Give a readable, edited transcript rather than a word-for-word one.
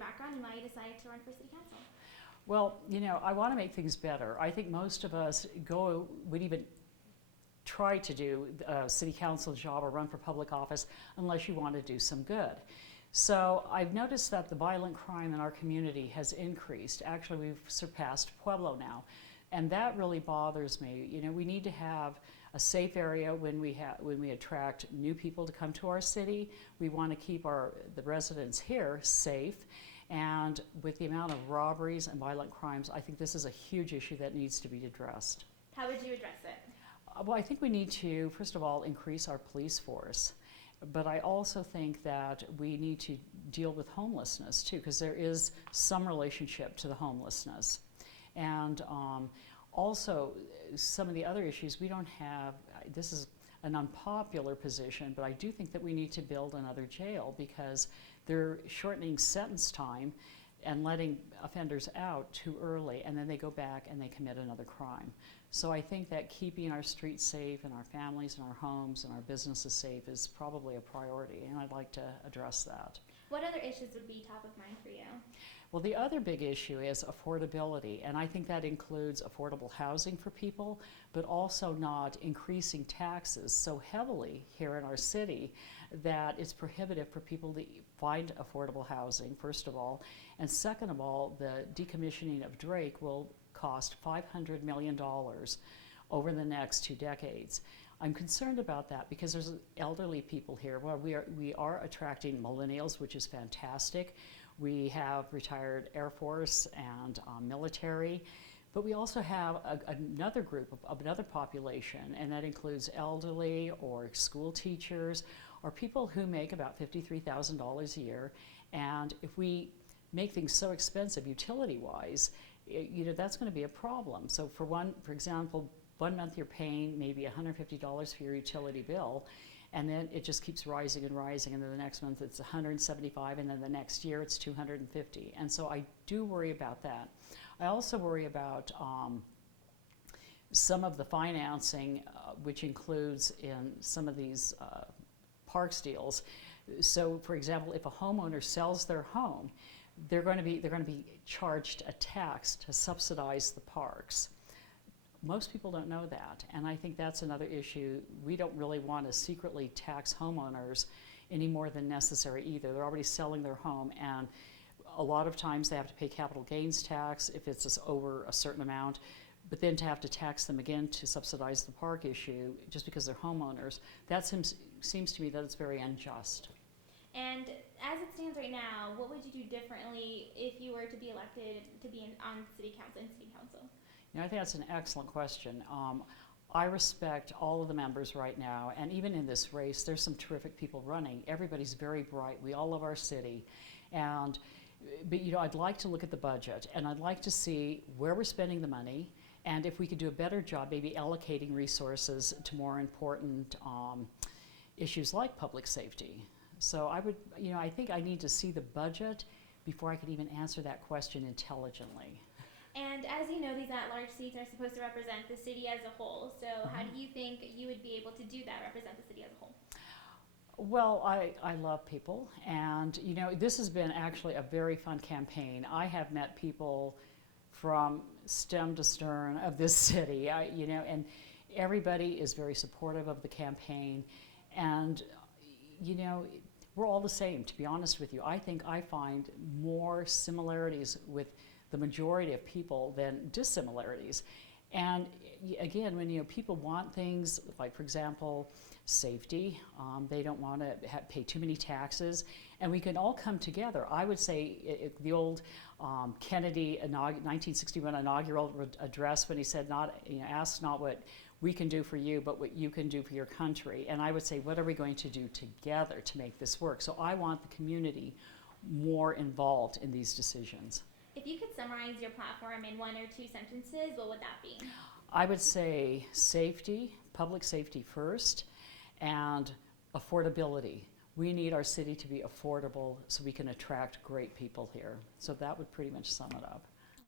background and why you decided to run for city council. Well, I want to make things better. I think most of us would even try to do a city council job or run for public office unless you want to do some good. So I've noticed that the violent crime in our community has increased. Actually, we've surpassed Pueblo now. And that really bothers me. We need to have a safe area when we attract new people to come to our city. We want to keep the residents here safe. And with the amount of robberies and violent crimes, I think this is a huge issue that needs to be addressed. How would you address it? Well, I think we need to, first of all, increase our police force. But I also think that we need to deal with homelessness too, because there is some relationship to the homelessness. And also, some of the other issues we don't have, this is an unpopular position, but I do think that we need to build another jail because they're shortening sentence time and letting offenders out too early, and then they go back and they commit another crime. So I think that keeping our streets safe and our families and our homes and our businesses safe is probably a priority, and I'd like to address that. What other issues would be top of mind for you? Well, the other big issue is affordability, and I think that includes affordable housing for people, but also not increasing taxes so heavily here in our city that it's prohibitive for people to find affordable housing, first of all. And second of all, the decommissioning of Drake will cost $500 million over the next 2 decades. I'm concerned about that because there's elderly people here. Well, we are attracting millennials, which is fantastic. We have retired Air Force and military, but we also have another group of another population, and that includes elderly or school teachers or people who make about $53,000 a year. And if we make things so expensive utility-wise, that's going to be a problem. So for example, 1 month you're paying maybe $150 for your utility bill, and then it just keeps rising and rising, and then the next month it's $175, and then the next year it's $250. And so I do worry about that. I also worry about some of the financing, which includes in some of these parks deals. So for example, if a homeowner sells their home, they're going to be charged a tax to subsidize the parks. Most people don't know that, and I think that's another issue. We don't really want to secretly tax homeowners any more than necessary either. They're already selling their home, and a lot of times they have to pay capital gains tax if it's over a certain amount, but then to have to tax them again to subsidize the park issue just because they're homeowners, that seems to me that it's very unjust. And as it stands right now, what would you do differently if you were to be elected to be on city council? I think that's an excellent question. I respect all of the members right now, and even in this race, there's some terrific people running. Everybody's very bright. We all love our city. But I'd like to look at the budget, and I'd like to see where we're spending the money, and if we could do a better job maybe allocating resources to more important issues like public safety. So I think I need to see the budget before I could even answer that question intelligently. And as you know, these at-large seats are supposed to represent the city as a whole. So how do you think you would be able to do that, represent the city as a whole? Well, I love people, and this has been actually a very fun campaign. I have met people from stem to stern of this city, and everybody is very supportive of the campaign, and we're all the same, to be honest with you. I think I find more similarities with the majority of people than dissimilarities. And again, when people want things like, for example, safety, they don't want to pay too many taxes, and we can all come together. I would say the old Kennedy 1961 inaugural address, when he said, ask not what we can do for you, but what you can do for your country. And I would say, what are we going to do together to make this work? So I want the community more involved in these decisions. If you could summarize your platform in 1 or 2 sentences, what would that be? I would say safety, public safety first, and affordability. We need our city to be affordable so we can attract great people here. So that would pretty much sum it up.